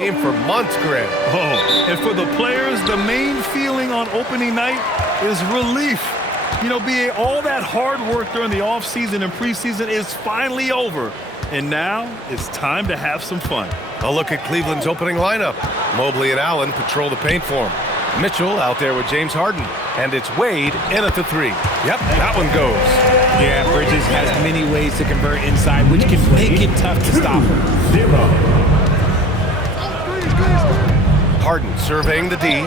Game for months, Graham. Oh, and for the players, the main feeling on opening night is relief. You know, being all that hard work during the offseason and preseason is finally over. And now it's time to have some fun. A look at Cleveland's opening lineup. Mobley and Allen patrol the paint for him. Mitchell out there with James Harden. And it's Wade in at the three. Yep, that one goes. Yeah, Bridges has many ways to convert inside, which can make it tough to stop him. Harden surveying the D.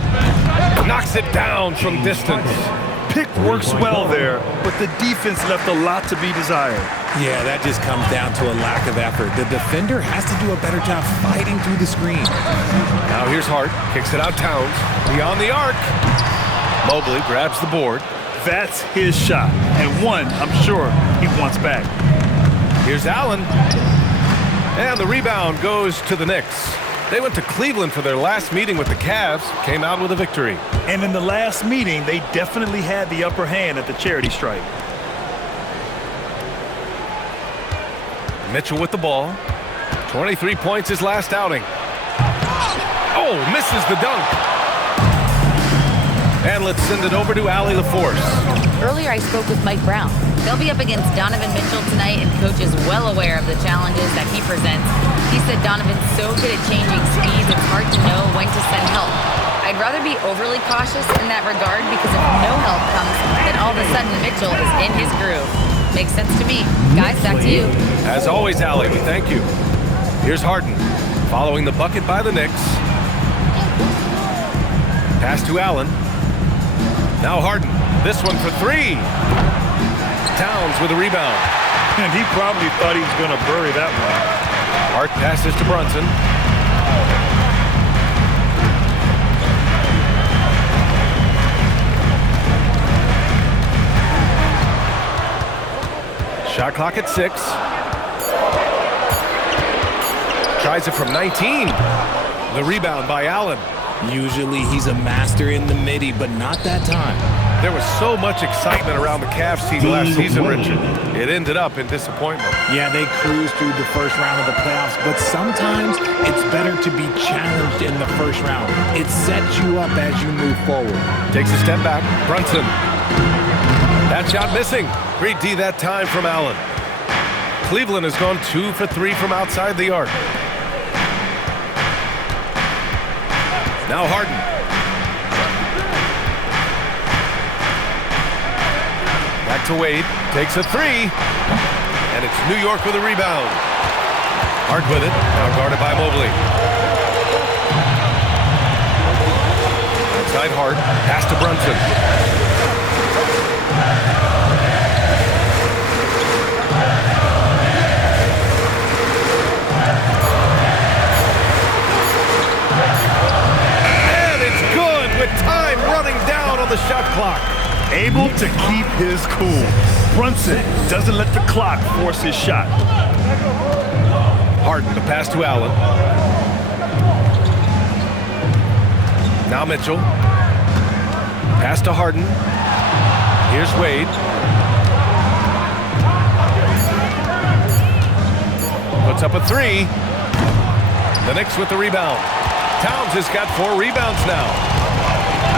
Knocks it down from distance. Pick works well there, but the defense left a lot to be desired. Yeah, that just comes down to a lack of effort. The defender has to do a better job fighting through the screen. Now here's Hart. Kicks it out Towns. Beyond the arc. Mobley grabs the board. That's his shot, and one I'm sure he wants back. Here's Allen. And the rebound goes to the Knicks. They went to Cleveland for their last meeting with the Cavs, came out with a victory. And in the last meeting, they definitely had the upper hand at the charity stripe. Mitchell with the ball. 23 points his last outing. Oh, misses the dunk. And let's send it over to Allie LaForce. Earlier I spoke with Mike Brown. They'll be up against Donovan Mitchell tonight, and Coach is well aware of the challenges that he presents. He said Donovan's so good at changing speeds, it's hard to know when to send help. I'd rather be overly cautious in that regard, because if no help comes, then all of a sudden Mitchell is in his groove. Makes sense to me. Guys, back to you. As always, Allie, we thank you. Here's Harden, following the bucket by the Knicks. Pass to Allen. Now Harden, this one for three. Towns with a rebound. And he probably thought he was going to bury that one. Hart passes to Brunson. Shot clock at 6. Tries it from 19. The rebound by Allen. Usually he's a master in the midi, but not that time. There was so much excitement around the Cavs team last season, Richard. It ended up in disappointment. Yeah, they cruised through the first round of the playoffs, but sometimes it's better to be challenged in the first round. It sets you up as you move forward. Takes a step back. Brunson. That shot missing. Great D that time from Allen. Cleveland has gone 2 for 3 from outside the arc. Now Harden. Back to Wade. Takes a three. And it's New York with a rebound. Hart with it. Now guarded by Mobley. Outside Hart. Pass to Brunson. With time running down on the shot clock. Able to keep his cool. Brunson doesn't let the clock force his shot. Harden, the pass to Allen. Now Mitchell. Pass to Harden. Here's Wade. Puts up a three. The Knicks with the rebound. Towns has got 4 rebounds now.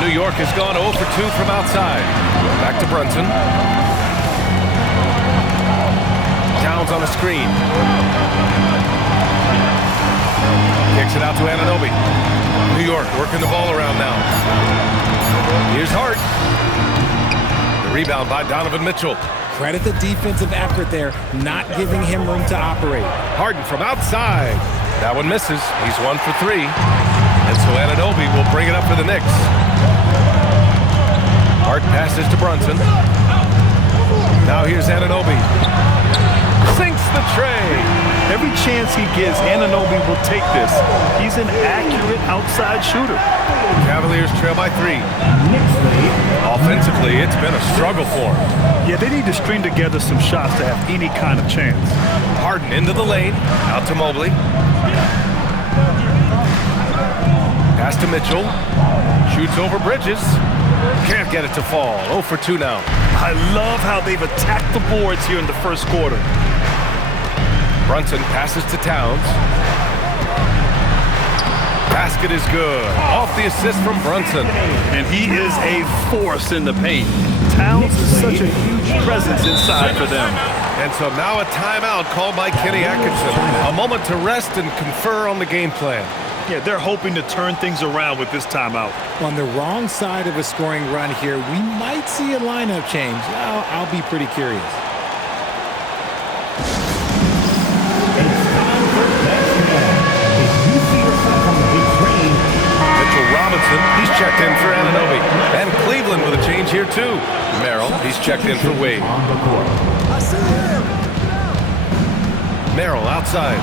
New York has gone 0 for 2 from outside. Back to Brunson. Towns on a screen. Kicks it out to Anunoby. New York working the ball around now. Here's Hart. The rebound by Donovan Mitchell. Credit the defensive effort there, not giving him room to operate. Harden from outside. That one misses. He's 1 for 3. And so Anunoby will bring it up for the Knicks. Hart passes to Brunson. Now here's Anunoby. Sinks the tray. Every chance he gets, Anunoby will take this. He's an accurate outside shooter. Cavaliers trail by 3. Offensively, it's been a struggle for him. Yeah, they need to string together some shots to have any kind of chance. Harden into the lane. Out to Mobley. Pass to Mitchell. Shoots over Bridges. Can't get it to fall. 0 for 2 now. I love how they've attacked the boards here in the first quarter. Brunson passes to Towns. basket is good. Off the assist from Brunson. And he is a force in the paint. Towns is such a huge presence inside for them. And so now a timeout called by Kenny Atkinson. A moment to rest and confer on the game plan. Yeah, they're hoping to turn things around with this timeout. On the wrong side of a scoring run here, we might see a lineup change. I'll be pretty curious. Mitchell Robinson, he's checked in for Anunoby. And Cleveland with a change here too. Merrill, he's checked in for Wade. Merrill outside.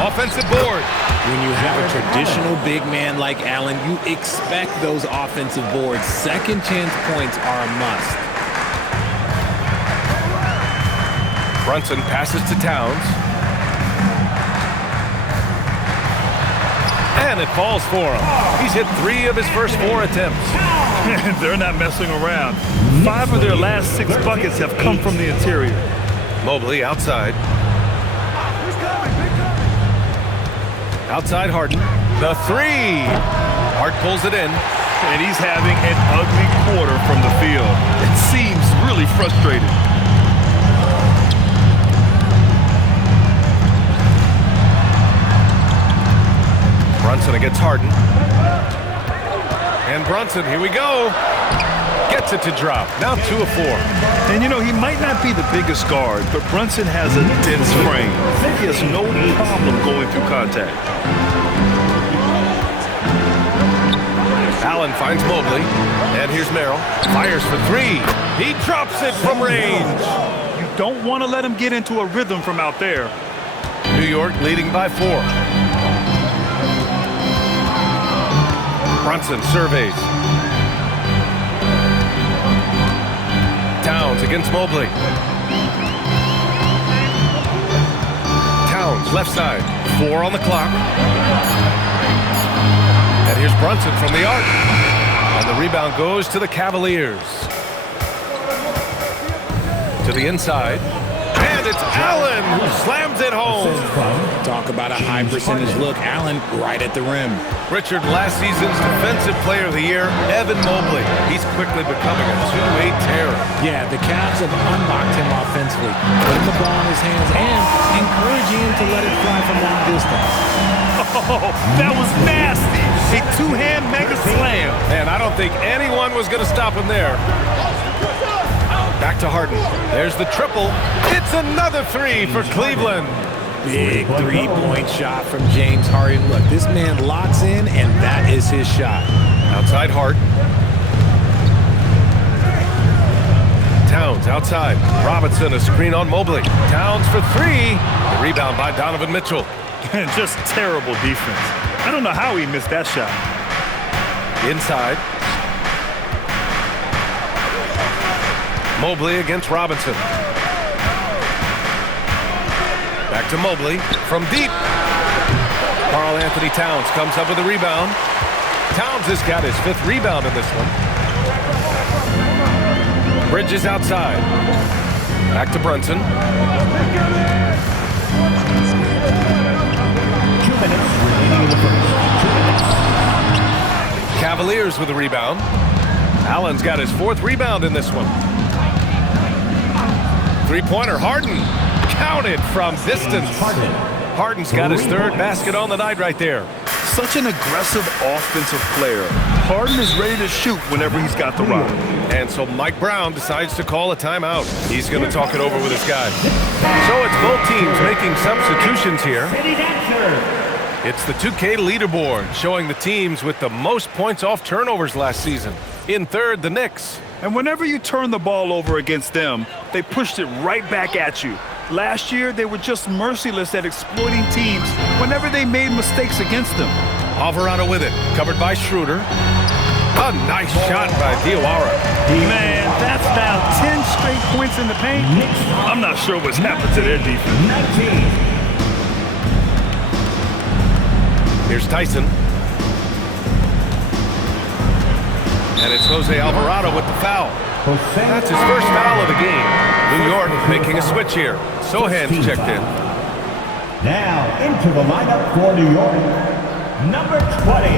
Offensive board. When you have a traditional big man like Allen, you expect those offensive boards. Second chance points are a must. Brunson passes to Towns. And it falls for him. He's hit 3 of his first 4 attempts. They're not messing around. 5 of their last 6 buckets have come from the interior. Mobley outside. Outside Harden. The 3. Hart pulls it in. And he's having an ugly quarter from the field. It seems really frustrated. Brunson against Harden. And Brunson, here we go. Gets it to drop. Now 2 of 4. And, you know, he might not be the biggest guard, but Brunson has a dense frame. He has no problem going through contact. Allen finds Mobley. And here's Merrill. Fires for 3. He drops it from range. You don't want to let him get into a rhythm from out there. New York leading by 4. Brunson surveys. Towns against Mobley. Towns left side. 4 on the clock. And here's Brunson from the arc. And the rebound goes to the Cavaliers. To the inside. And it's Allen who slams it home. Talk about a high percentage look. Allen right at the rim. Richard, last season's Defensive Player of the Year, Evan Mobley. He's quickly becoming a two-way terror. Yeah, the Cavs have unlocked him offensively, putting the ball in his hands and encouraging him to let it fly from long distance. Oh, that was nasty. A two-hand mega slam. Man, I don't think anyone was going to stop him there. Back to Harden. There's the triple. It's another 3 for Cleveland. Big three-point shot from James Harden. Look, this man locks in, and that is his shot. Outside Hart. Towns outside. Robinson, a screen on Mobley. Towns for 3. The rebound by Donovan Mitchell. Just terrible defense. I don't know how he missed that shot. Inside. Mobley against Robinson. Back to Mobley from deep. Karl Anthony Towns comes up with a rebound. Towns has got his 5th rebound in this one. Bridges outside. Back to Brunson. 2 minutes remaining in the first. 2 minutes. Cavaliers with a rebound. Allen's got his 4th rebound in this one. Three-pointer, Harden. Counted from distance. Harden's got his 3rd basket on the night right there. Such an aggressive offensive player. Harden is ready to shoot whenever he's got the rock. And so Mike Brown decides to call a timeout. He's going to talk it over with his guys. So it's both teams making substitutions here. It's the 2K leaderboard showing the teams with the most points off turnovers last season. In 3rd, the Knicks. And whenever you turn the ball over against them, they pushed it right back at you. Last year, they were just merciless at exploiting teams whenever they made mistakes against them. Alvarado with it, covered by Schroeder. A nice shot by Diawara. Man, that's now 10 straight points in the paint. I'm not sure what's happened to their defense. 19. Here's Tyson. And it's Jose Alvarado with the foul. That's his first foul of the game. New York making a switch here. Sohan's checked in. Now into the lineup for New York. Number 20,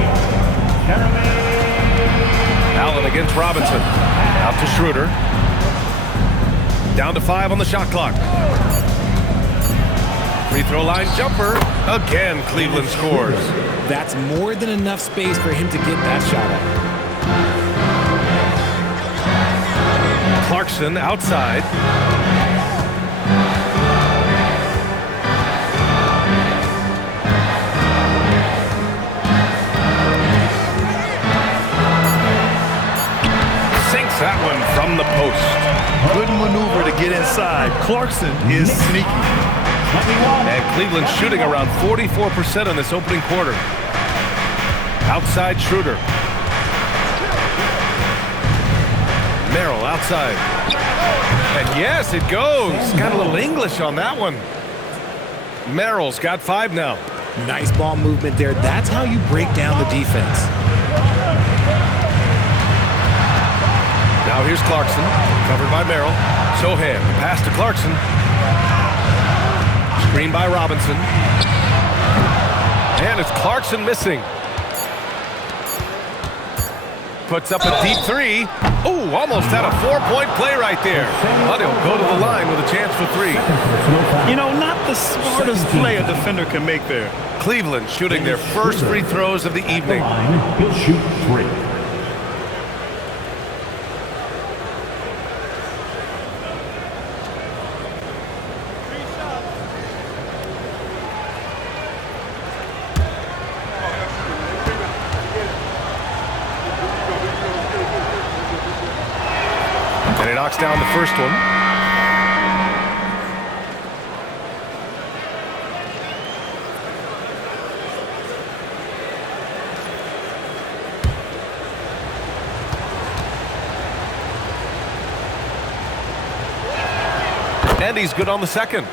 Allen against Robinson. Out to Schroeder. Down to 5 on the shot clock. Free throw line jumper. Again, Cleveland scores. That's more than enough space for him to get that shot up. Clarkson outside. Sinks that one from the post. Good maneuver to get inside. Clarkson is sneaky. And Cleveland shooting around 44% in this opening quarter. Outside Schroeder. Merrill outside. And yes, it goes. Got a little English on that one. Merrill's got 5 now. Nice ball movement there. That's how you break down the defense. Now here's Clarkson, covered by Merrill. Sohan, pass to Clarkson. Screen by Robinson. And it's Clarkson missing. Puts up a deep 3. Ooh, almost had a 4-point play right there. But he'll go to the line with a chance for 3. You know, not the smartest play a defender can make there. Cleveland shooting their first free throws of the evening. He'll shoot 3. And he knocks down the first one. And he's good on the second.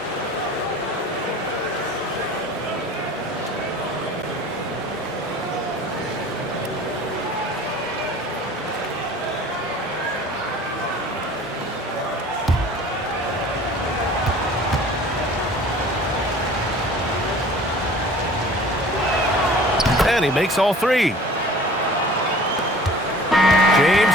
And he makes all 3. James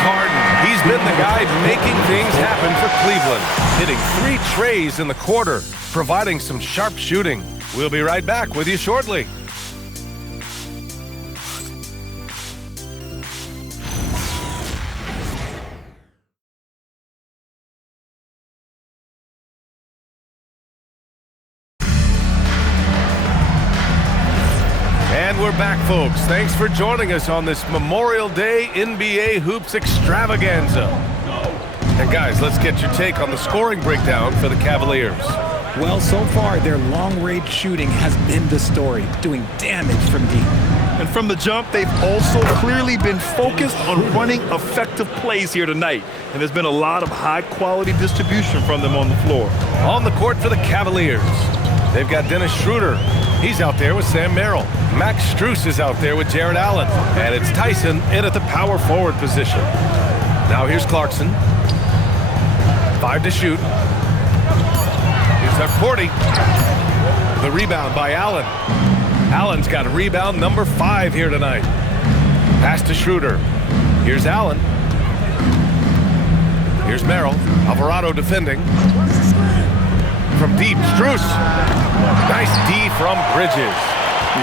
Harden, he's been the guy making things happen for Cleveland. Hitting 3 trays in the quarter, providing some sharp shooting. We'll be right back with you shortly. And we're back, folks. Thanks for joining us on this Memorial Day NBA Hoops Extravaganza. And guys, let's get your take on the scoring breakdown for the Cavaliers. Well, so far, their long-range shooting has been the story, doing damage from deep. And from the jump, they've also clearly been focused on running effective plays here tonight. And there's been a lot of high-quality distribution from them on the floor. On the court for the Cavaliers, they've got Dennis Schroeder. He's out there with Sam Merrill. Max Strus is out there with Jared Allen. And it's Tyson in at the power forward position. Now here's Clarkson. 5 to shoot. Here's our 40. The rebound by Allen. Allen's got rebound number 5 here tonight. Pass to Schroeder. Here's Allen. Here's Merrill. Alvarado defending. From deep, Strus. Nice D from Bridges.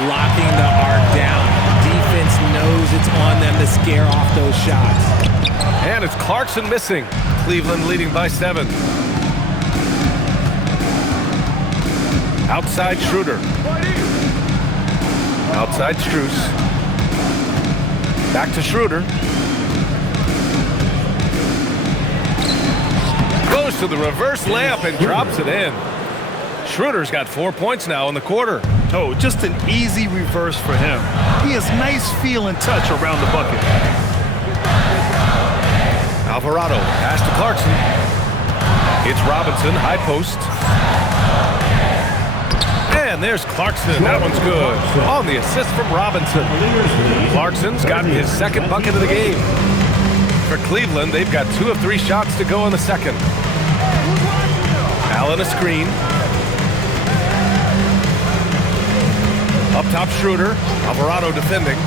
Locking the arc down. Defense knows it's on them to scare off those shots. And it's Clarkson missing. Cleveland leading by 7. Outside Schroeder. Outside Strus. Back to Schroeder. Goes to the reverse layup and drops it in. Schroeder's got 4 points now in the quarter. Oh, just an easy reverse for him. He has nice feel and touch around the bucket. Alvarado, pass to Clarkson. It's Robinson, high post. And there's Clarkson. That one's good. On the assist from Robinson. Clarkson's gotten his second bucket of the game. For Cleveland, they've got 2 of 3 shots to go in the second. Allen a screen. Up top Schroeder. Alvarado defending.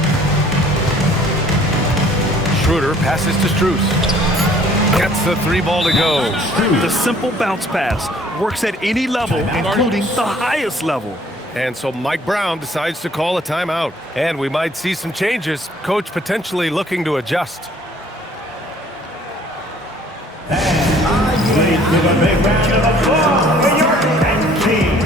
Schroeder passes to Strus. Gets the 3 ball to go. The simple bounce pass works at any level, including the highest level. And so Mike Brown decides to call a timeout. And we might see some changes. Coach potentially looking to adjust. Please give a big round of applause for your Knicks team.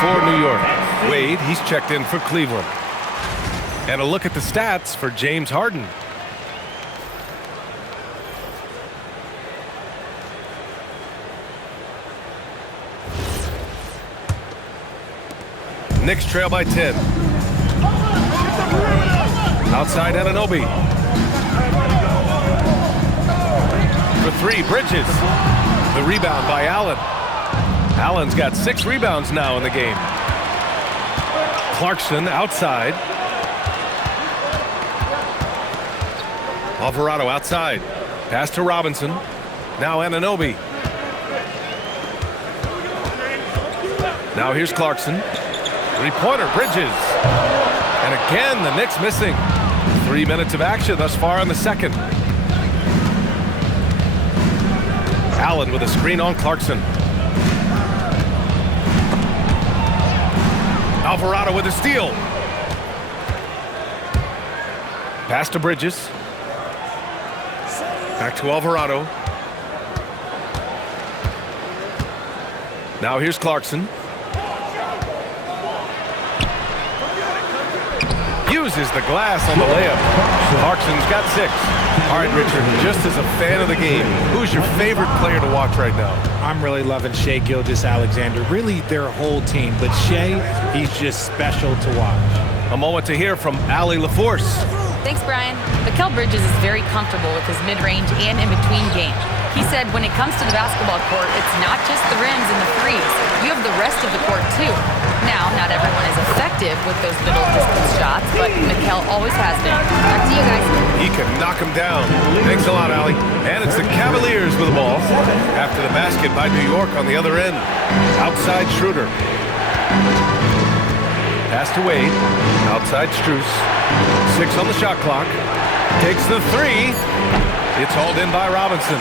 For New York. Wade, he's checked in for Cleveland. And a look at the stats for James Harden. Knicks trail by 10. Outside Anunoby. For 3, Bridges. The rebound by Allen. Allen's got 6 rebounds now in the game. Clarkson outside. Alvarado outside. Pass to Robinson. Now Anunoby. Now here's Clarkson. 3-pointer, Bridges. And again, the Knicks missing. 3 minutes of action thus far in the second. Allen with a screen on Clarkson. Alvarado with a steal. Pass to Bridges. Back to Alvarado. Now here's Clarkson. Uses the glass on the layup. Clarkson's got 6. All right, Richard, just as a fan of the game, who's your favorite player to watch right now? I'm really loving Shai Gilgeous-Alexander, really their whole team. But Shai, he's just special to watch. A moment to hear from Allie LaForce. Thanks, Brian. Mikal Bridges is very comfortable with his mid-range and in-between game. He said when it comes to the basketball court, it's not just the rims and the threes. You have the rest of the court, too. Now, not everyone is effective with those middle-distance shots, but Mikal always has been. Back to you guys. He can knock him down. Thanks a lot, Allie. And it's the Cavaliers with the ball. After the basket by New York on the other end. Outside Schroeder. Pass to Wade. Outside Strus. 6 on the shot clock. Takes the 3. It's hauled in by Robinson.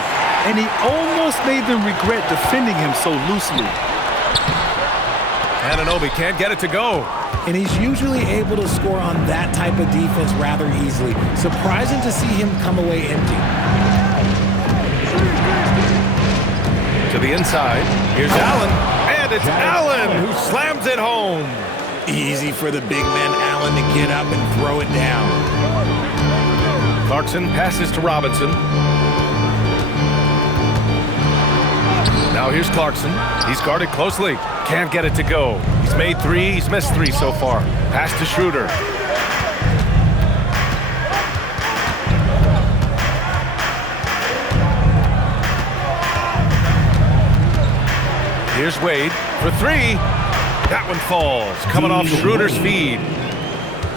And he almost made them regret defending him so loosely. Anunoby can't get it to go. And he's usually able to score on that type of defense rather easily. Surprising to see him come away empty. To the inside. Here's Allen. And it's Allen who slams it home. Easy for the big man Allen to get up and throw it down. Clarkson passes to Robinson. Now here's Clarkson. He's guarded closely. Can't get it to go. He's made 3. He's missed 3 so far. Pass to Schroeder. Here's Wade for 3. That one falls. Coming off Schroeder's feed.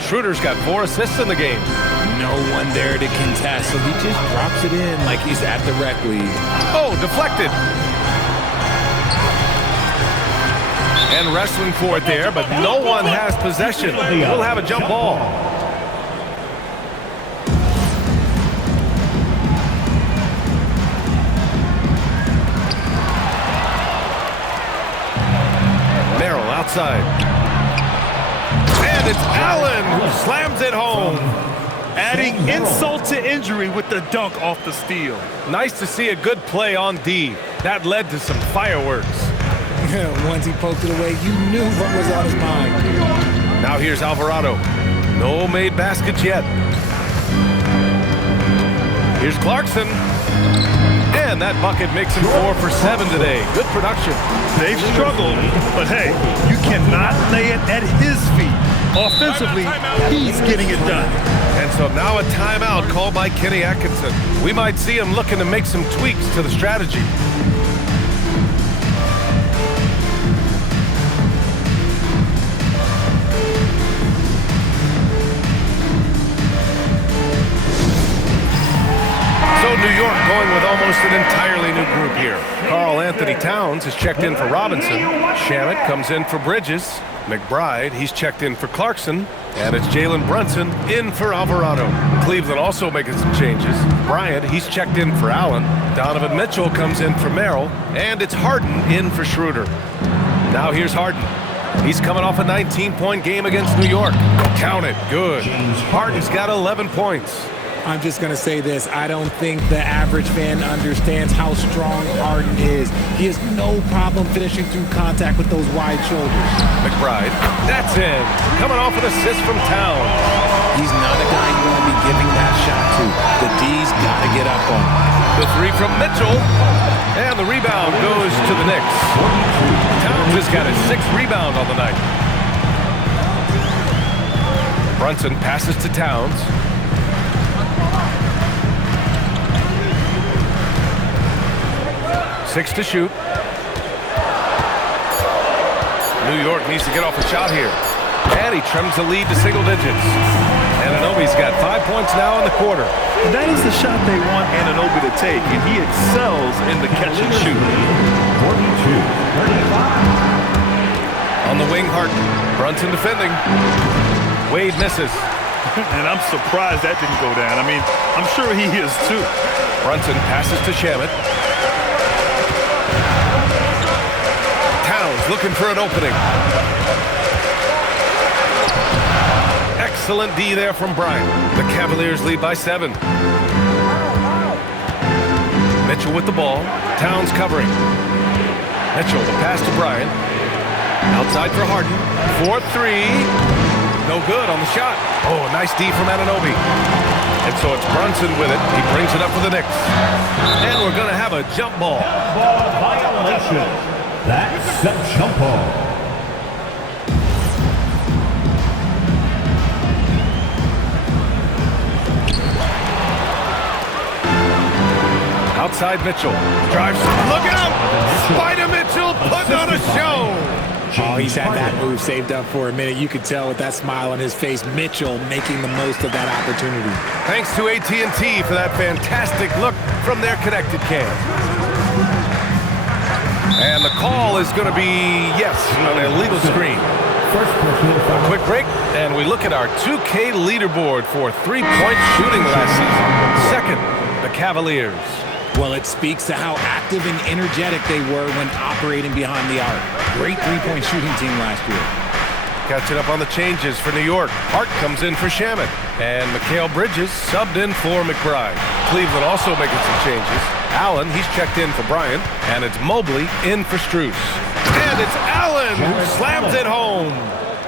Schroeder's got 4 assists in the game. No one there to contest, so he just drops it in like he's at the rec league. Oh, deflected. And wrestling for it there, but no one has possession. We'll have a jump ball. outside. And it's Allen who slams it home. Adding insult to injury with the dunk off the steal. Nice to see a good play on D. That led to some fireworks. Once he poked it away, you knew what was on his mind. Now here's Alvarado. No made baskets yet. Here's Clarkson. And that bucket makes him 4 for 7 today. Good production. They've struggled, but hey, you cannot lay it at his feet. Offensively, he's getting it done. And so now a timeout called by Kenny Atkinson. We might see him looking to make some tweaks to the strategy. So New York going with almost an entirely new group here. Karl Anthony Towns has checked in for Robinson. Shamet comes in for Bridges. McBride, he's checked in for Clarkson. And it's Jalen Brunson in for Alvarado. Cleveland also making some changes. Bryant, he's checked in for Allen. Donovan Mitchell comes in for Merrill. And it's Harden in for Schroeder. Now here's Harden. He's coming off a 19-point game against New York. Count it. Good. Harden's got 11 points. I'm just going to say this. I don't think the average fan understands how strong Harden is. He has no problem finishing through contact with those wide shoulders. McBride, that's in. Coming off an assist from Town. He's not a guy you want to be giving that shot to. The D's got to get up on him. The three from Mitchell. And the rebound goes to the Knicks. Towns has got his 6th rebound on the night. Brunson passes to Towns. 6 to shoot. New York needs to get off a shot here. And he trims the lead to single digits. Anunoby's got 5 points now in the quarter. That is the shot they want Anunoby to take, and he excels in the catch and shoot. 42-35. On the wing, Harden. Brunson defending. Wade misses. And I'm surprised that didn't go down. I mean, I'm sure he is too. Brunson passes to Shamet. Towns looking for an opening. Excellent D there from Bryant. The Cavaliers lead by 7. Mitchell with the ball. Towns covering. Mitchell, the pass to Bryant. Outside for Harden. 4-3. No good on the shot. Oh, nice D from Anunoby. And so it's Brunson with it. He brings it up for the Knicks. And we're going to have a jump ball. Ball violation. That's the jump ball. Outside Mitchell. Drives. Look out! Spider Mitchell putting on a show. Oh, he's had that move saved up for a minute. You could tell with that smile on his face, Mitchell making the most of that opportunity. Thanks to AT&T for that fantastic look from their connected cam. And the call is going to be, yes, an illegal screen. A quick break, and we look at our 2K leaderboard for three-point shooting last season. Second, the Cavaliers. Well, it speaks to how active and energetic they were when operating behind the arc. Great three-point shooting team last year. Catching up on the changes for New York. Hart comes in for Shamet. And Mikal Bridges subbed in for McBride. Cleveland also making some changes. Allen, he's checked in for Bryant. And it's Mobley in for Strus. And it's Allen who slams it home.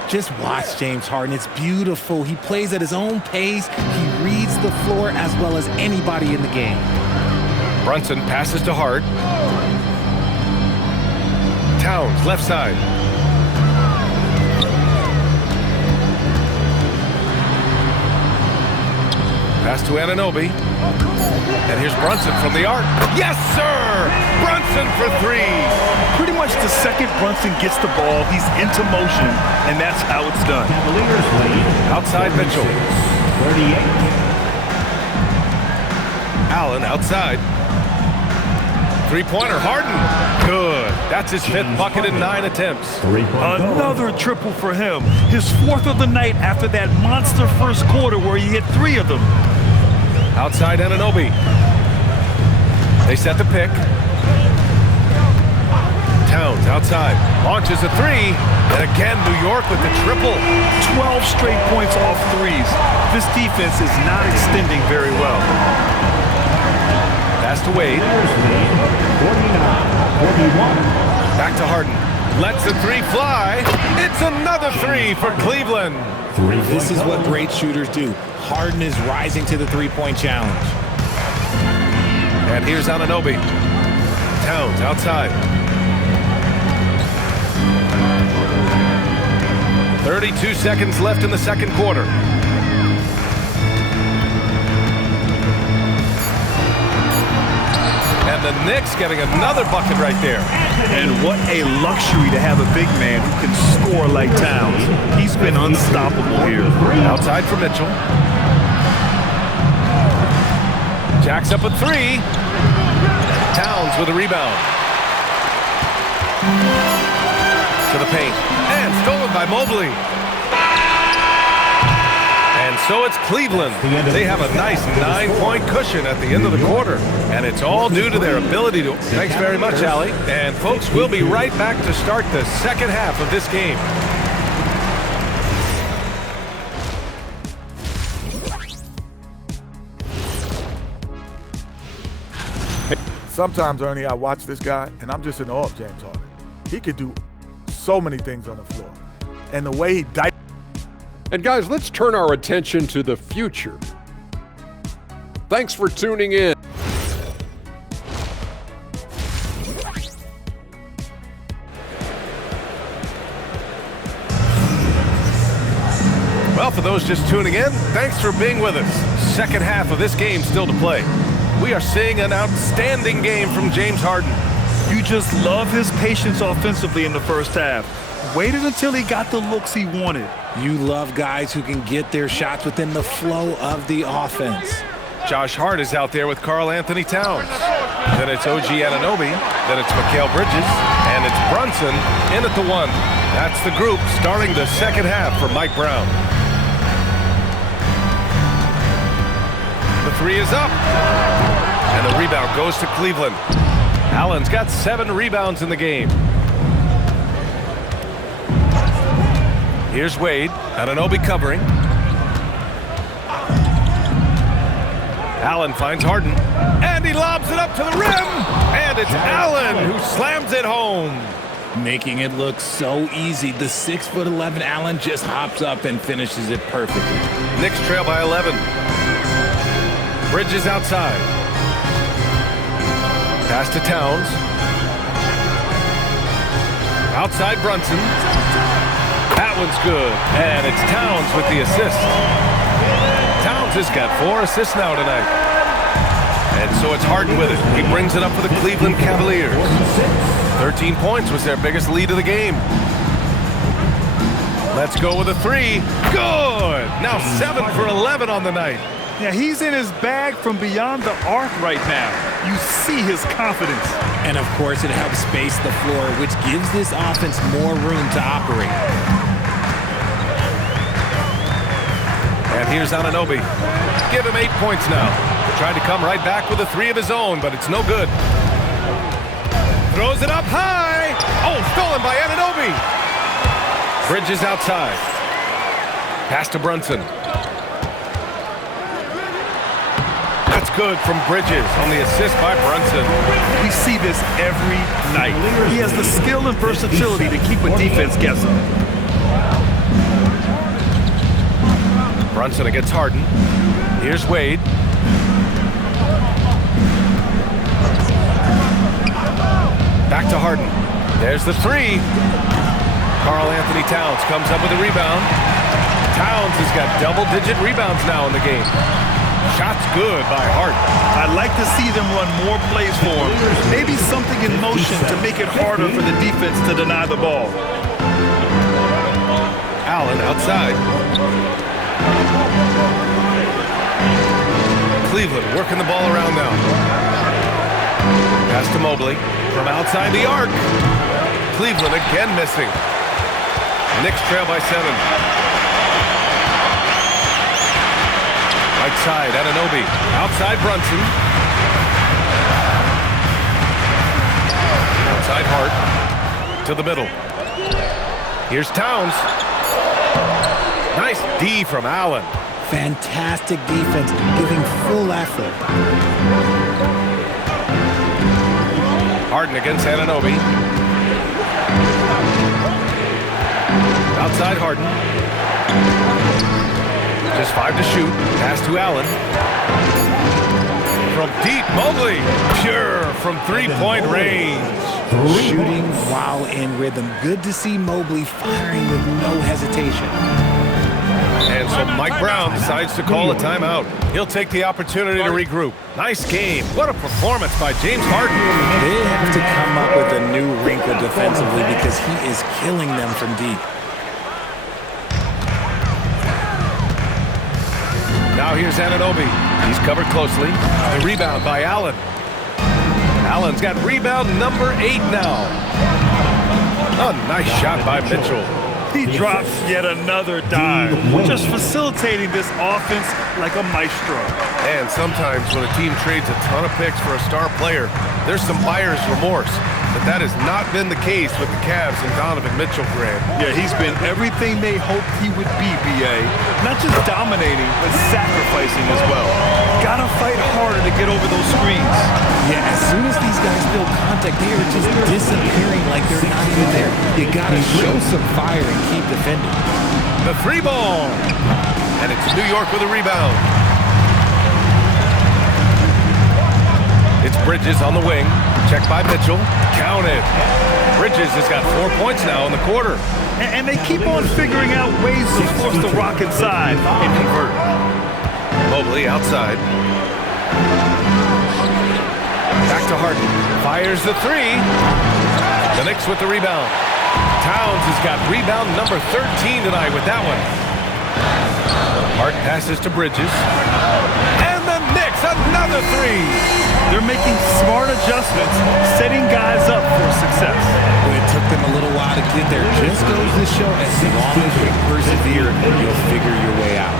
Just watch James Harden. It's beautiful. He plays at his own pace. He reads the floor as well as anybody in the game. Brunson passes to Hart. Towns, left side. Pass to Anunoby. And here's Brunson from the arc. Yes, sir! Brunson for 3. Pretty much the second Brunson gets the ball, he's into motion, and that's how it's done. Cavaliers lead. Outside Mitchell. 38. Allen outside. Three-pointer, Harden. Good. That's his 5th bucket in 9 attempts. Another triple for him. His 4th of the night after that monster first quarter where he hit 3 of them. Outside Anunoby. They set the pick. Towns outside, launches a three, and again New York with the triple. 12 straight points off threes. This defense is not extending very well. Pass to Wade. 49-41. Back to Harden. Lets the three fly. It's another three for Cleveland. This is what great shooters do. Harden is rising to the three-point challenge. And here's Anunoby. Towns outside. 32 seconds left in the second quarter. And the Knicks getting another bucket right there. And what a luxury to have a big man who can score like Towns. He's been unstoppable here. Outside for Mitchell. Jacks up a three. Towns with a rebound. To the paint. And stolen by Mobley. And so it's Cleveland. They have a nice 9-point cushion at the end of the quarter. And it's all due to their ability to... Thanks very much, Allie. And folks, we'll be right back to start the second half of this game. Sometimes, Ernie, I watch this guy, and I'm just in awe of James Harden. He could do so many things on the floor. And the way he And guys, let's turn our attention to the future. Thanks for tuning in. Well, for those just tuning in, thanks for being with us. Second half of this game still to play. We are seeing an outstanding game from James Harden. You just love his patience offensively in the first half. Waited until he got the looks he wanted. You love guys who can get their shots within the flow of the offense. Josh Hart is out there with Karl Anthony Towns. Then it's OG Anunoby. Then it's Mikal Bridges. And it's Brunson in at the one. That's the group starting the second half for Mike Brown. The three is up. And the rebound goes to Cleveland. Allen's got 7 rebounds in the game. Here's Wade. Anunoby covering. Allen finds Harden. And he lobs it up to the rim. And it's Allen who slams it home. Making it look so easy. The 6'11" Allen just hops up and finishes it perfectly. Knicks trail by 11. Bridges outside. Pass to Towns. Outside Brunson. That one's good. And it's Towns with the assist. Towns has got 4 assists now tonight. And so it's Harden with it. He brings it up for the Cleveland Cavaliers. 13 points was their biggest lead of the game. Let's go with a three. Good. Now 7 for 11 on the night. Yeah, he's in his bag from beyond the arc right now. You see his confidence. And of course, it helps space the floor, which gives this offense more room to operate. And here's Anunoby. Give him 8 points now. Trying to come right back with a three of his own, but it's no good. Throws it up high. Oh, stolen by Anunoby. Bridges outside. Pass to Brunson. That's good from Bridges on the assist by Brunson. We see this every night. He has the skill and versatility to keep a defense guessing. Brunson against Harden. Here's Wade. Back to Harden. There's the three. Karl Anthony Towns comes up with a rebound. Towns has got double-digit rebounds now in the game. Shot's good by Hart. I'd like to see them run more plays for him. Maybe something in motion to make it harder for the defense to deny the ball. Allen outside. Cleveland working the ball around now. Pass to Mobley from outside the arc. Cleveland again missing. Knicks trail by 7. Right side, Anunoby. Outside Brunson. Outside Hart. to the middle. Here's Towns. Nice D from Allen. Fantastic defense, giving full effort. Harden against Anunoby. Outside Harden. Just 5 to shoot. Pass to Allen. From deep, Mobley. Pure from three-point range. Shooting while in rhythm. Good to see Mobley firing with no hesitation. And so Mike Brown decides to call a timeout. He'll take the opportunity to regroup. Nice game. What a performance by James Harden. They have to come up with a new wrinkle defensively because he is killing them from deep. Now here's Anunoby. He's covered closely. The rebound by Allen. Allen's got rebound number 8 now. A nice shot by Mitchell. He drops yet another dive, just facilitating this offense like a maestro. And sometimes when a team trades a ton of picks for a star player, there's some buyer's remorse. But that has not been the case with the Cavs and Donovan Mitchell, Grant. Yeah, he's been everything they hoped he would be, B.A. Not just dominating, but sacrificing as well. Gotta fight harder to get over those screens. Yeah, as soon as these guys feel contact, they are just disappearing like they're not even there. You gotta show some fire and keep defending. The 3 ball. And it's New York with a rebound. It's Bridges on the wing. Checked by Mitchell. Counted. Bridges has got 4 points now in the quarter. And they keep on figuring out ways to force the rock inside and convert. Mobley outside. Back to Harden. Fires the 3. The Knicks with the rebound. Towns has got rebound number 13 tonight with that one. Harden passes to Bridges. And the Knicks, another 3. They're making smart adjustments, setting guys up for success. Well, it took them a little while to get there. Just goes to show as long as you persevere, you'll figure your way out.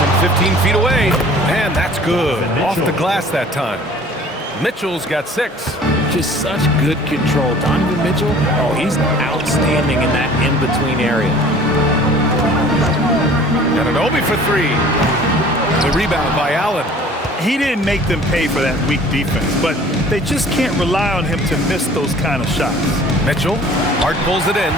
From 15 feet away, and that's good. Off the glass that time. Mitchell's got 6. Just such good control. Donovan Mitchell, oh, he's outstanding in that in-between area. Anunoby for 3. The rebound by Allen. He didn't make them pay for that weak defense, but they just can't rely on him to miss those kind of shots. Mitchell, Hart pulls it in.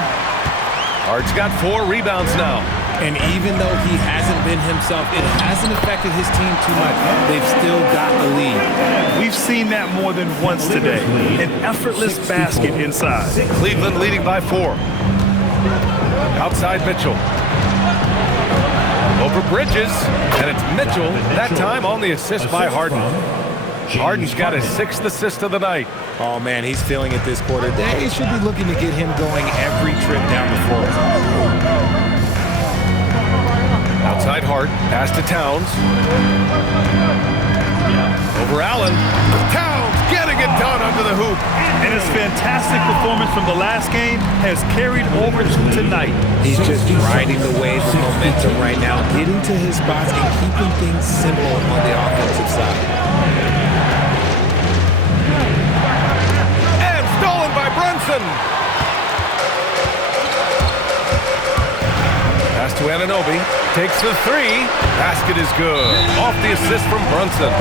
Hart's got 4 rebounds now. And even though he hasn't been himself, it hasn't affected his team too much. They've still got the lead. We've seen that more than once today. An effortless basket inside. Cleveland leading by 4. Outside Mitchell. Over Bridges, and it's Mitchell, that time on the assist by Harden. Harden's got his 6th assist of the night. Oh, man, he's feeling it this quarter. They should be looking to get him going every trip down the floor. Outside Hart, pass to Towns. Over Allen. Towns getting it done under the hoop. And his fantastic performance from the last game has carried over to tonight. He's just riding the wave of momentum right now, getting to his spots and keeping things simple on the offensive side. And stolen by Brunson. Pass to Anunoby. Takes the 3. Basket is good. Off the assist from Brunson.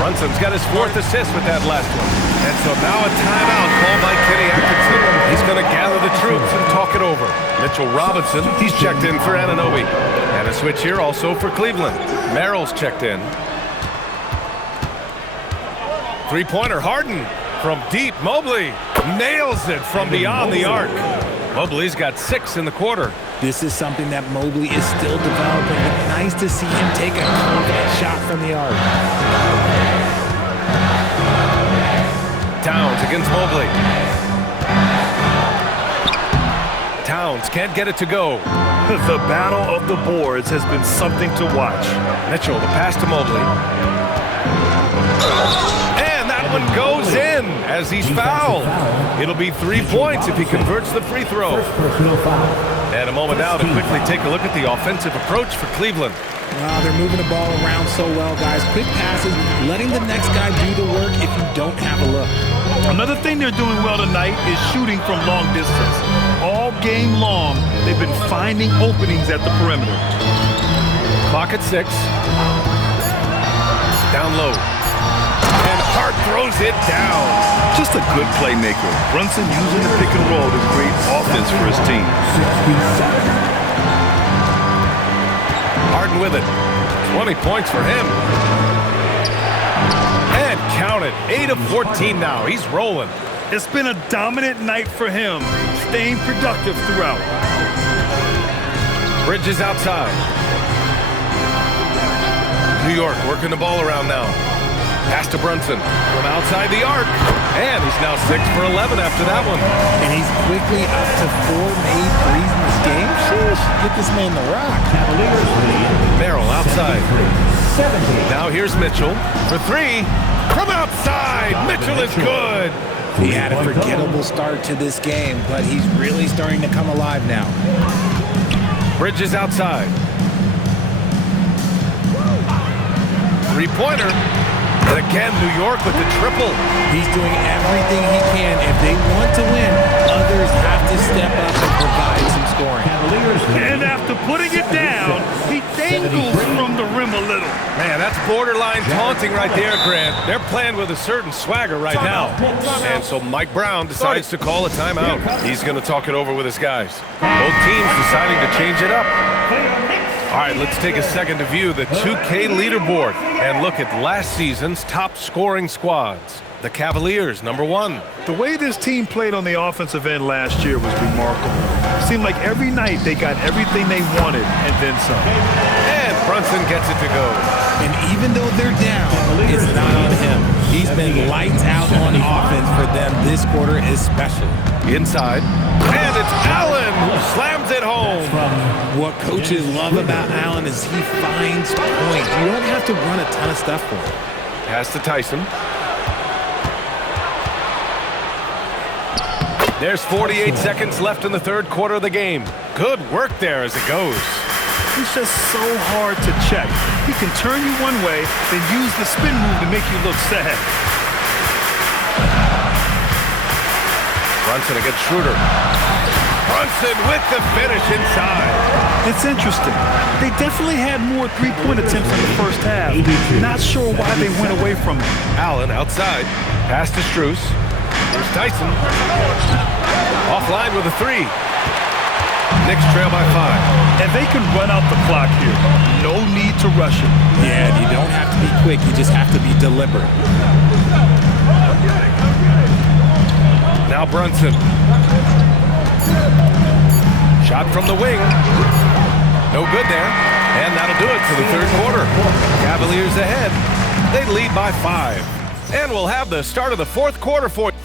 Brunson's got his 4th assist with that last one. And so now a timeout called by Kenny Atkinson. He's going to gather the troops and talk it over. Mitchell Robinson, he's checked in for Anunoby. And a switch here also for Cleveland. Merrill's checked in. 3-pointer Harden from deep. Mobley nails it from beyond the arc. Mobley's got 6 in the quarter. This is something that Mobley is still developing. It's nice to see him take a confident shot from the arc. Towns against Mobley. Towns can't get it to go. The battle of the boards has been something to watch. Mitchell, the pass to Mobley. And that one goes in as he's fouled. It'll be 3 points if he converts the free throw. And a moment now to quickly take a look at the offensive approach for Cleveland. Wow, they're moving the ball around so well, guys. Quick passes, letting the next guy do the work if you don't have a look. Another thing they're doing well tonight is shooting from long distance. All game long, they've been finding openings at the perimeter. Clock at 6. Down low. And Hart throws it down. Just a good playmaker. Brunson using the pick and roll to create offense for his team. Harden with it. 20 points for him. And count it. 8 of 14 now. He's rolling. It's been a dominant night for him, staying productive throughout. Bridges outside. New York working the ball around now. Pass to Brunson from outside the arc. And he's now 6 for 11 after that one. And he's quickly up to 4 made threes in this game. Sheesh, get this man the rock. Merrill outside. Now here's Mitchell for 3. From outside, Mitchell is good. He had a forgettable start to this game, but he's really starting to come alive now. Bridges outside. Three-pointer. And again, New York with the triple. He's doing everything he can. If they want to win, others have to step up and provide some scoring. And after putting it down, he dangles from the rim a little. Man, that's borderline taunting right there, Grant. They're playing with a certain swagger right now. And so Mike Brown decides to call a timeout. He's going to talk it over with his guys. Both teams deciding to change it up. All right, let's take a second to view the 2K leaderboard and look at last season's top scoring squads. The Cavaliers, number 1. The way this team played on the offensive end last year was remarkable. It seemed like every night they got everything they wanted and then some. And Brunson gets it to go. And even though they're down, it's not on him. He's been lights out on offense for them this quarter especially. Inside. And it's Allen who slams it home. What coaches love about Allen is he finds points. You don't have to run a ton of stuff for him. Pass to Tyson. There's 48 seconds left in the third quarter of the game. Good work there as it goes. He's just so hard to check. He can turn you one way, then use the spin move to make you look sad. Brunson against Schroeder. Brunson with the finish inside. It's interesting. They definitely had more three-point attempts in the first half. Not sure why they went away from it. Allen outside. Pass to Strus. Here's Tyson. Offline with a 3. Knicks trail by 5. And they can run out the clock here. No need to rush it. Yeah, you don't have to be quick. You just have to be deliberate. Now Brunson. Shot from the wing. No good there. And that'll do it for the third quarter. Cavaliers ahead. They lead by 5. And we'll have the start of the fourth quarter for you.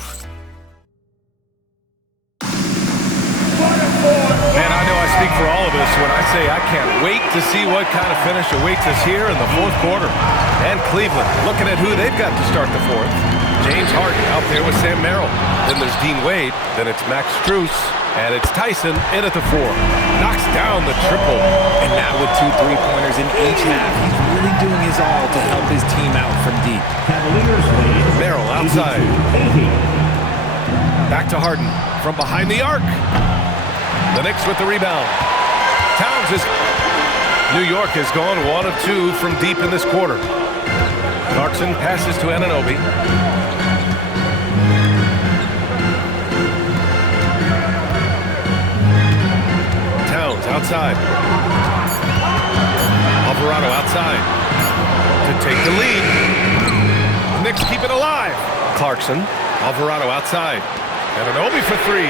Man, I know I speak for all of us when I say I can't wait to see what kind of finish awaits us here in the fourth quarter. And Cleveland looking at who they've got to start the fourth. James Harden out there with Sam Merrill. Then there's Dean Wade. Then it's Max Strus. And it's Tyson in at the 4. Knocks down the triple. And now with 2 3-pointers in each half, he's really doing his all to help his team out from deep. Merrill outside. Back to Harden from behind the arc. The Knicks with the rebound. Towns is... New York has gone 1 of 2 from deep in this quarter. Clarkson passes to Anunoby. Towns outside. Alvarado outside to take the lead. Knicks keep it alive. Clarkson, Alvarado outside. Anunoby for 3.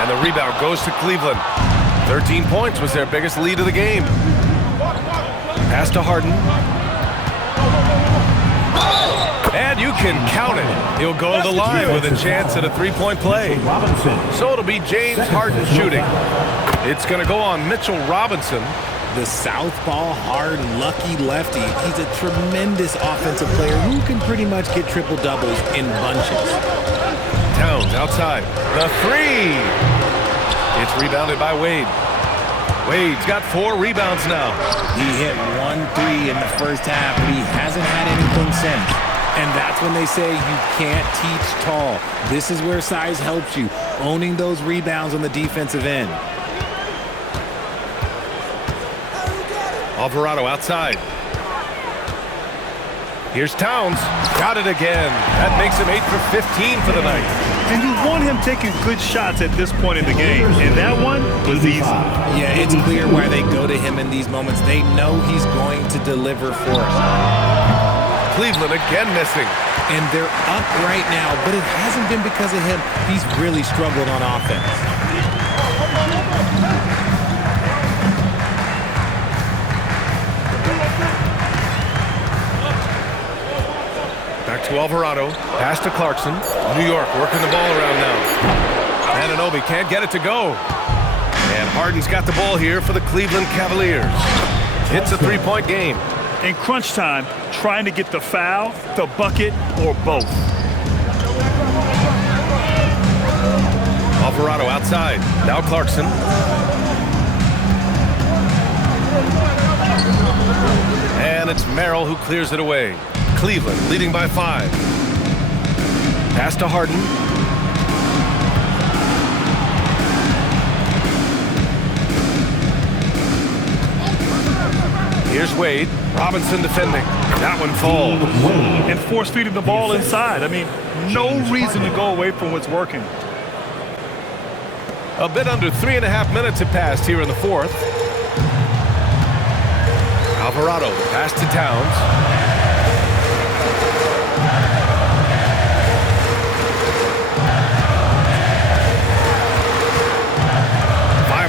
And the rebound goes to Cleveland. 13 points was their biggest lead of the game. Pass to Harden. And you can count it. He'll go to the line with a chance at a 3-point play. So it'll be James Harden shooting. It's going to go on Mitchell Robinson. The southpaw, hard, lucky lefty. He's a tremendous offensive player who can pretty much get triple-doubles in bunches. Towns outside. The 3. It's rebounded by Wade. Wade's got 4 rebounds now. He hit 1-3 in the first half, but he hasn't had anything since. And that's when they say you can't teach tall. This is where size helps you, owning those rebounds on the defensive end. Alvarado outside. Here's Towns. Got it again. That makes him 8 for 15 for the night. And you want him taking good shots at this point in the game. And that one was easy. Yeah, it's clear why they go to him in these moments. They know he's going to deliver for us. Cleveland again missing. And they're up right now, but it hasn't been because of him. He's really struggled on offense. Back to Alvarado. Pass to Clarkson. New York working the ball around now. Anunoby can't get it to go. And Harden's got the ball here for the Cleveland Cavaliers. It's a 3-point game. In crunch time, trying to get the foul, the bucket, or both. Alvarado outside. Now Clarkson. And it's Merrill who clears it away. Cleveland leading by 5. Pass to Harden. Here's Wade. Robinson defending. That one falls. And force feeding the ball inside. I mean, no reason to go away from what's working. A bit under 3.5 minutes have passed here in the 4th. Alvarado, pass to Towns.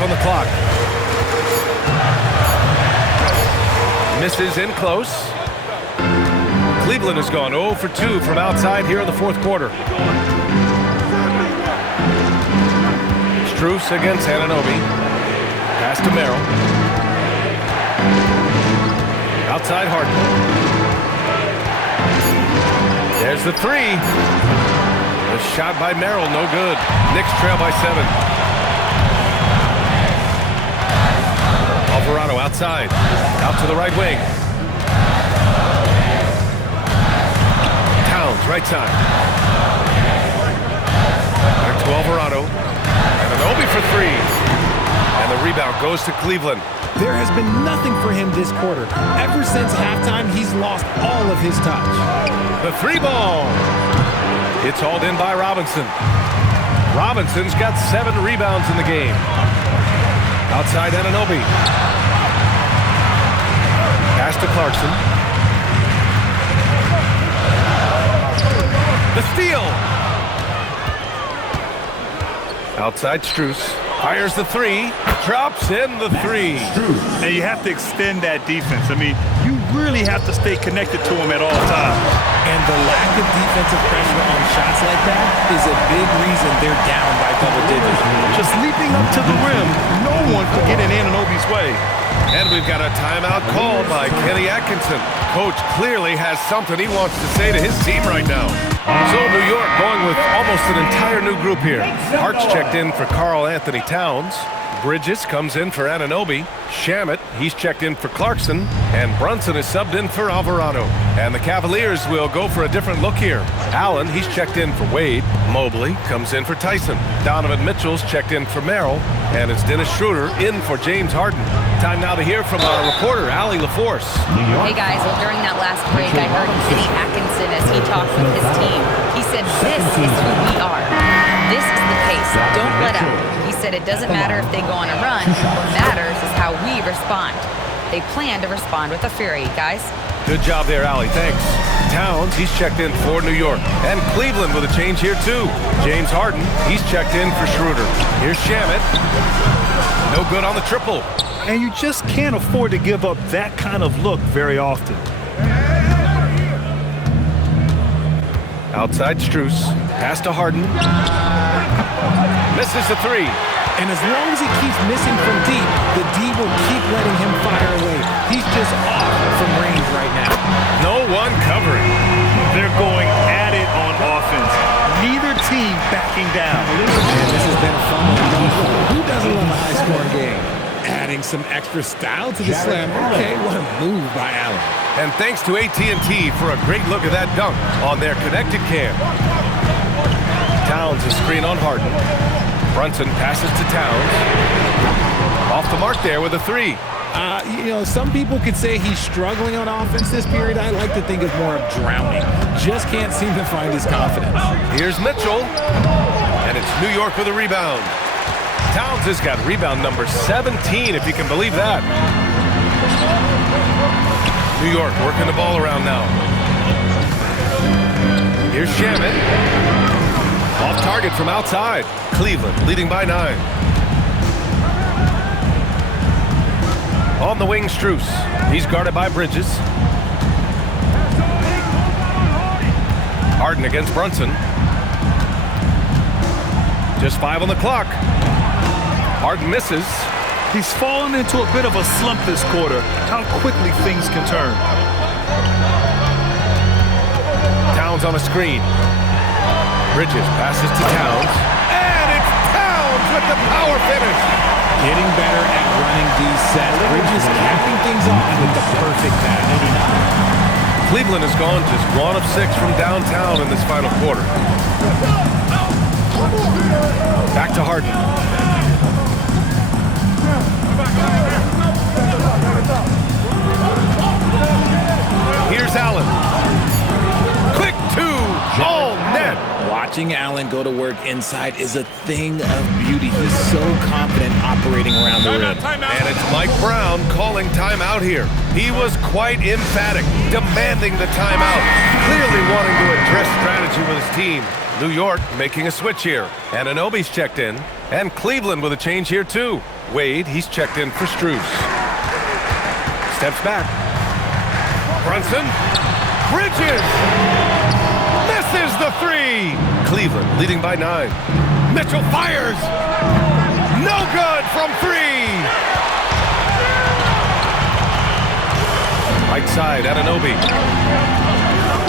On the clock. Misses in close. Cleveland has gone 0 for 2 from outside here in the 4th quarter. Strus against Anunoby. Pass to Merrill. Outside Harden. There's the 3. A shot by Merrill, no good. Knicks trail by 7. Alvarado outside, out to the right wing. Towns, right side. Back to Alvarado. Anunoby for 3. And the rebound goes to Cleveland. There has been nothing for him this quarter. Ever since halftime, he's lost all of his touch. The 3 ball. It's hauled in by Robinson. Robinson's got 7 rebounds in the game. Outside Anunoby. Pass to Clarkson. The steal. Outside Strus. Fires the 3. Drops in the 3. And you have to extend that defense. I mean, you really have to stay connected to him at all times. And the lack of defensive pressure on shots like that is a big reason they're down by double digits. Just leaping up to the rim, no one could get in Anunoby's way. And we've got a timeout called by Kenny Atkinson. Coach clearly has something he wants to say to his team right now. So New York going with almost an entire new group here. Hart's checked in for Karl Anthony Towns. Bridges comes in for Anunoby. Shamet, he's checked in for Clarkson. And Brunson is subbed in for Alvarado. And the Cavaliers will go for a different look here. Allen, he's checked in for Wade. Mobley comes in for Tyson. Donovan Mitchell's checked in for Merrill. And it's Dennis Schroeder in for James Harden. Time now to hear from our reporter, Allie LaForce. Hey guys, well during that last break, I heard Kenny Atkinson as he talked with his team. He said, "This is who we are. This is the pace. Don't let up." He said it doesn't matter if they go on a run. What matters is how we respond. They plan to respond with a fury, guys. Good job there, Allie. Thanks. Towns, he's checked in for New York. And Cleveland with a change here, too. James Harden, he's checked in for Schroeder. Here's Shamet. No good on the triple. And you just can't afford to give up that kind of look very often. Outside Strus. Pass to Harden. Misses the 3. And as long as he keeps missing from deep, the D will keep letting him fire away. He's just off from range right now. No one covering. They're going at it on offense. Neither team backing down. And this has been a fun one. Who doesn't love a high-scoring game? Adding some extra style to the slam. Okay, what a move by Allen. And thanks to AT&T for a great look at that dunk on their connected cam. Towns is screen on Harden. Brunson passes to Towns. Off the mark there with a three. Some people could say he's struggling on offense this period. I like to think of more of drowning. Just can't seem to find his confidence. Here's Mitchell. And it's New York with a rebound. Towns has got rebound number 17, if you can believe that. New York working the ball around now. Here's Shaman. Off target from outside. Cleveland leading by 9. On the wing, Strus. He's guarded by Bridges. Harden against Brunson. Just 5 on the clock. Harden misses. He's fallen into a bit of a slump this quarter. How quickly things can turn. Towns on a screen. Bridges passes to Towns. And it's Towns with the power finish. Getting better at running these sets. Bridges capping things off with the perfect pass. Cleveland has gone just 1 of 6 from downtown in this final quarter. Back to Harden. Here's Allen. Quick 2. All net. Watching Allen go to work inside is a thing of beauty. He's so confident operating around the rim. And it's Mike Brown calling timeout here. He was quite emphatic, demanding the timeout, clearly wanting to address strategy with his team. New York making a switch here. Anunoby's checked in, and Cleveland with a change here too. Wade, he's checked in for Strus. Steps back. Brunson. Bridges. Misses the 3. Cleveland leading by 9. Mitchell fires. No good from 3. Right side, Anunoby.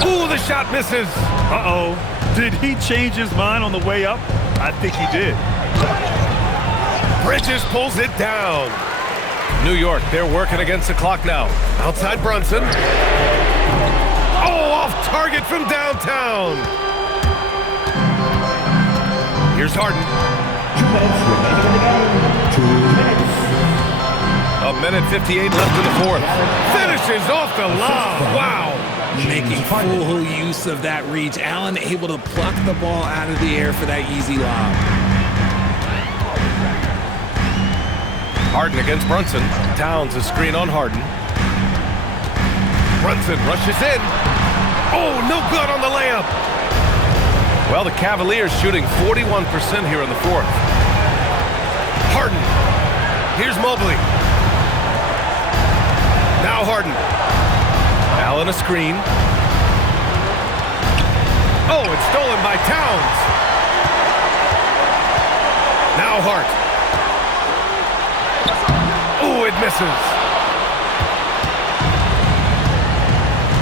Ooh, the shot misses. Uh-oh. Did he change his mind on the way up? I think he did. Bridges pulls it down. New York, they're working against the clock now. Outside Brunson. Oh, off target from downtown. Here's Harden. 2 minutes. 2 minutes. 1:58 left in the fourth. Finishes off the lob. Wow. Making full use of that reach. Allen able to pluck the ball out of the air for that easy lob. Harden against Brunson. Towns a screen on Harden. Brunson rushes in. Oh, no good on the layup. Well, the Cavaliers shooting 41% here in the fourth. Harden. Here's Mobley. Now Harden. Allen a screen. Oh, it's stolen by Towns. Now Hart. Oh, it misses.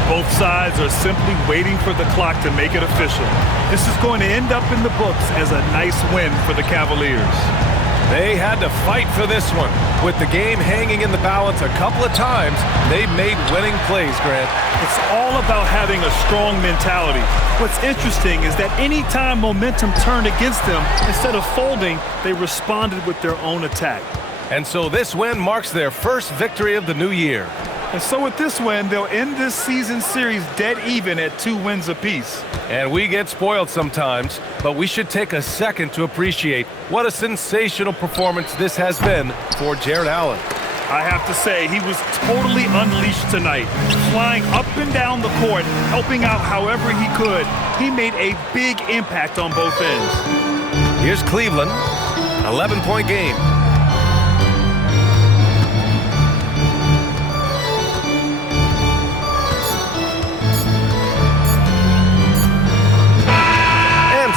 Both sides are simply waiting for the clock to make it official. This is going to end up in the books as a nice win for the Cavaliers. They had to fight for this one. With the game hanging in the balance a couple of times, they've made winning plays, Grant. It's all about having a strong mentality. What's interesting is that any time momentum turned against them, instead of folding, they responded with their own attack. And so this win marks their first victory of the new year. And so with this win, they'll end this season series dead even at 2 wins apiece. And we get spoiled sometimes, but we should take a second to appreciate what a sensational performance this has been for Jared Allen. I have to say, he was totally unleashed tonight, flying up and down the court, helping out however he could. He made a big impact on both ends. Here's Cleveland, 11-point game.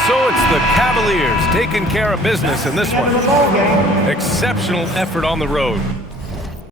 So it's the Cavaliers taking care of business in this one. Exceptional effort on the road.